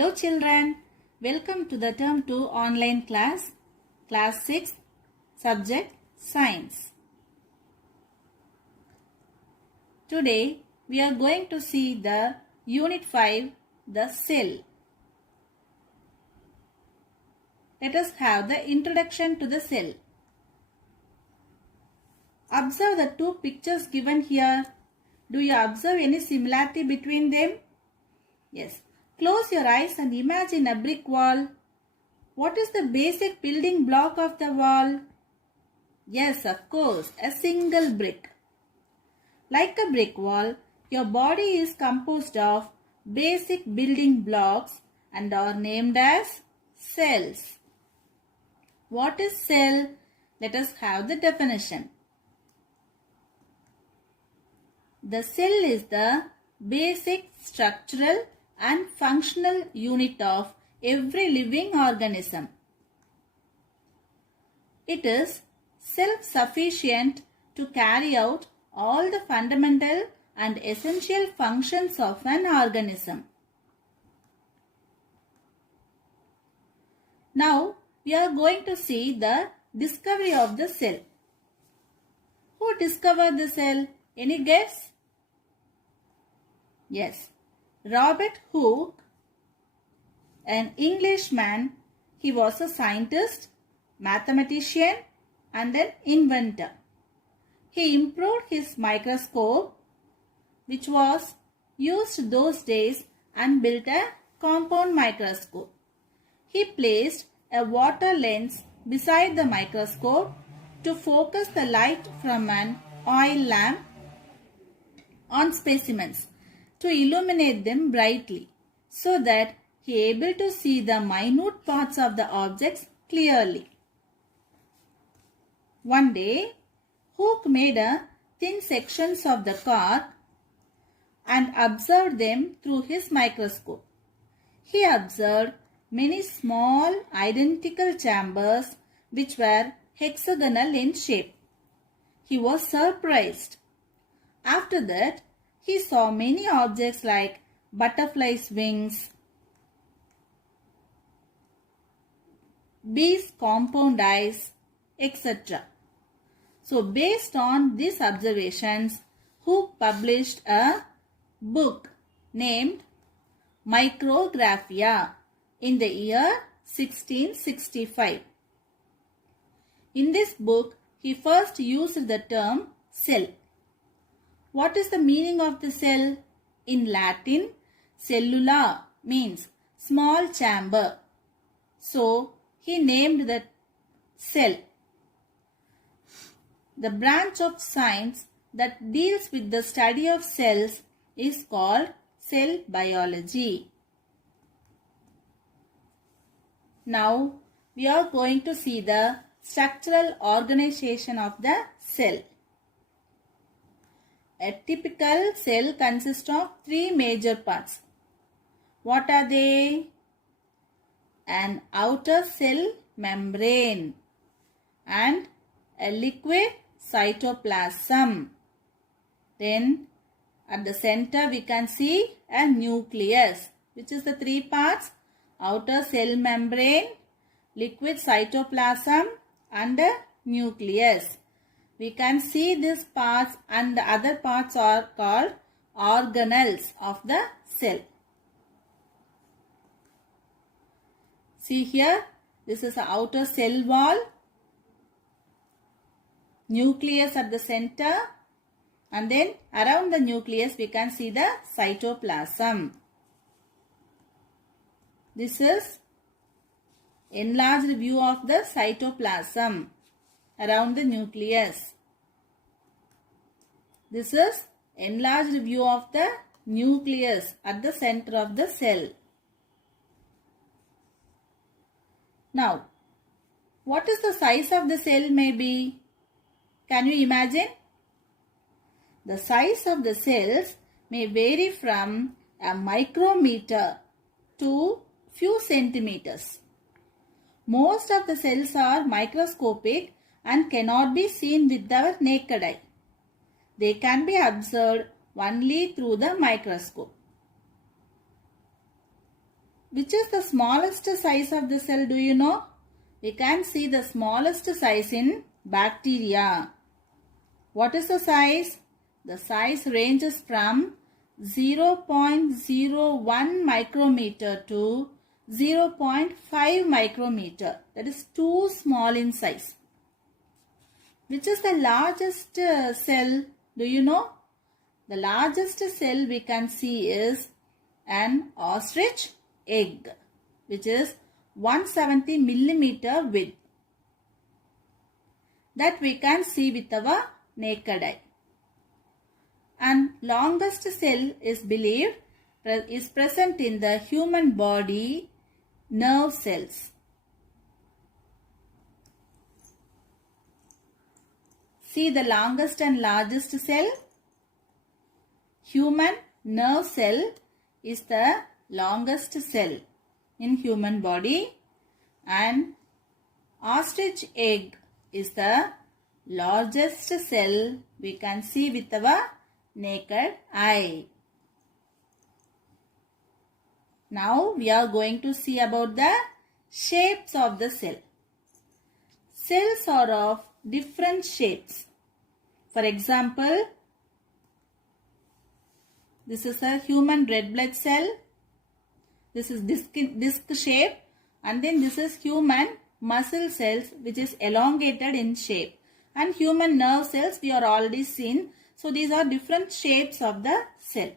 Hello children, welcome to the Term 2 online class, Class 6, Subject Science. Today we are going to see the Unit 5, the cell. Let us have the introduction to the cell. Observe the two pictures given here. Do you observe any similarity between them? Yes. Close your eyes and imagine a brick wall. What is the basic building block of the wall? Yes, of course, a single brick. Like a brick wall, your body is composed of basic building blocks and are named as cells. What is cell? Let us have the definition. The cell is the basic structural and functional unit of every living organism. It is self-sufficient to carry out all the fundamental and essential functions of an organism. Now we are going to see the discovery of the cell. Who discovered the cell? Any guess? Yes, Robert Hooke, an Englishman. He was a scientist, mathematician and an inventor. He improved his microscope, which was used those days, and built a compound microscope. He placed a water lens beside the microscope to focus the light from an oil lamp on specimens to illuminate them brightly, so that he able to see the minute parts of the objects clearly. One day, Hooke made a thin sections of the cork and observed them through his microscope. He observed many small identical chambers which were hexagonal in shape. He was surprised. After that, he saw many objects like butterflies' wings, bees' compound eyes, etc. So based on these observations, Hooke published a book named Micrographia in the year 1665. In this book, he first used the term cell. What is the meaning of the cell? In Latin, cellula means small chamber. So, he named the cell. The branch of science that deals with the study of cells is called cell biology. Now, we are going to see the structural organization of the cell. A typical cell consists of three major parts. What are they? An outer cell membrane and a liquid cytoplasm. Then at the center we can see a nucleus, which is the three parts: outer cell membrane, liquid cytoplasm and a nucleus. We can see these parts, and the other parts are called organelles of the cell. See here, this is the outer cell wall, nucleus at the center, and then around the nucleus we can see the cytoplasm. This is enlarged view of the cytoplasm around the nucleus. This is enlarged view of the nucleus at the center of the cell. Now, what is the size of the cell may be? Can you imagine? The size of the cells may vary from a micrometer to few centimeters. Most of the cells are microscopic and cannot be seen with our naked eye. They can be observed only through the microscope. Which is the smallest size of the cell, do you know? We can see the smallest size in bacteria. What is the size? The size ranges from 0.01 micrometer to 0.5 micrometer. That is too small in size. Which is the largest cell? Do you know? The largest cell we can see is an ostrich egg, which is 170 millimeter width. That we can see with our naked eye. And longest cell is believed is present in the human body, nerve cells. See the longest and largest cell. Human nerve cell is the longest cell in human body, and ostrich egg is the largest cell we can see with our naked eye. Now we are going to see about the shapes of the cell. Cells are of different shapes. For example, this is a human red blood cell. This is disc shape, and then this is human muscle cells, which is elongated in shape, and human nerve cells we are already seen. So these are different shapes of the cell.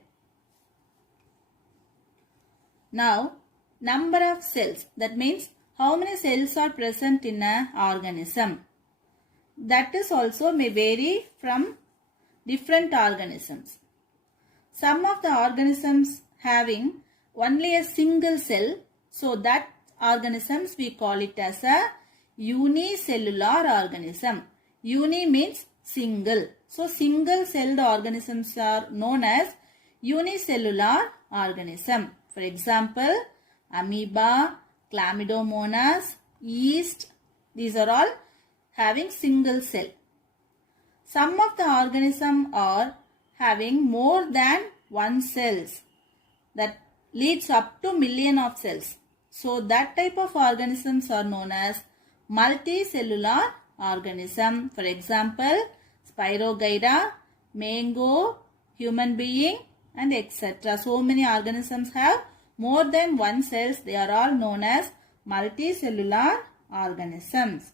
Now, number of cells, that means how many cells are present in an organism. That is also may vary from different organisms. Some of the organisms having only a single cell, so that organisms we call it as a unicellular organism. Uni means single. So single celled organisms are known as unicellular organism. For example, amoeba, chlamydomonas, yeast, these are all having single cell. Some of the organisms are having more than one cells, that leads up to million of cells. So that type of organisms are known as multicellular organism. For example, Spirogyra, mango, human being, and etc. So many organisms have more than one cells. They are all known as multicellular organisms.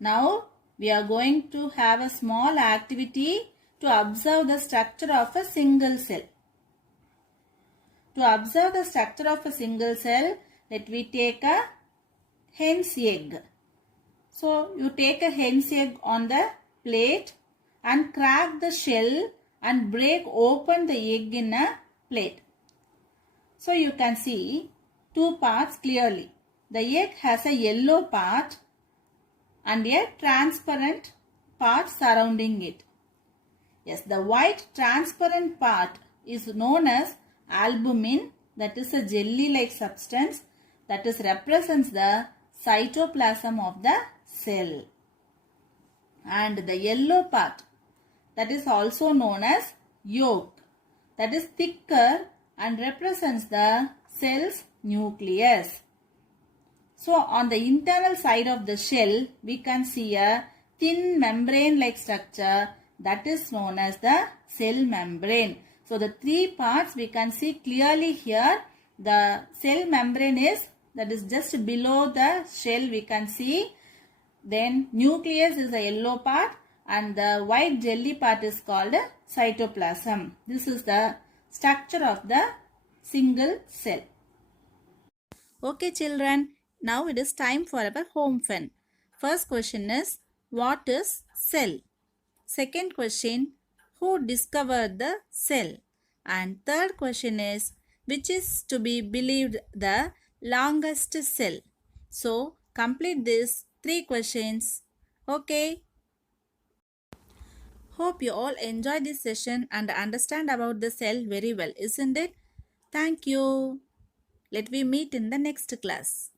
Now we are going to have a small activity to observe the structure of a single cell. To observe the structure of a single cell, let me take a hen's egg. So you take a hen's egg on the plate and crack the shell and break open the egg in a plate. So you can see two parts clearly. The egg has a yellow part and a transparent part surrounding it. Yes, the white transparent part is known as albumin, that is a jelly-like substance that is represents the cytoplasm of the cell. And the yellow part, that is also known as yolk, that is thicker and represents the cell's nucleus. So on the internal side of the shell, we can see a thin membrane-like structure that is known as the cell membrane. So the three parts we can see clearly here. The cell membrane is, that is just below the shell we can see. Then nucleus is the yellow part and the white jelly part is called cytoplasm. This is the structure of the single cell. Okay children, now it is time for our home fun. First question is, what is cell? Second question, who discovered the cell? And third question is, which is to be believed the longest cell? So complete these three questions. Okay. Hope you all enjoy this session and understand about the cell very well, isn't it? Thank you. Let we meet in the next class.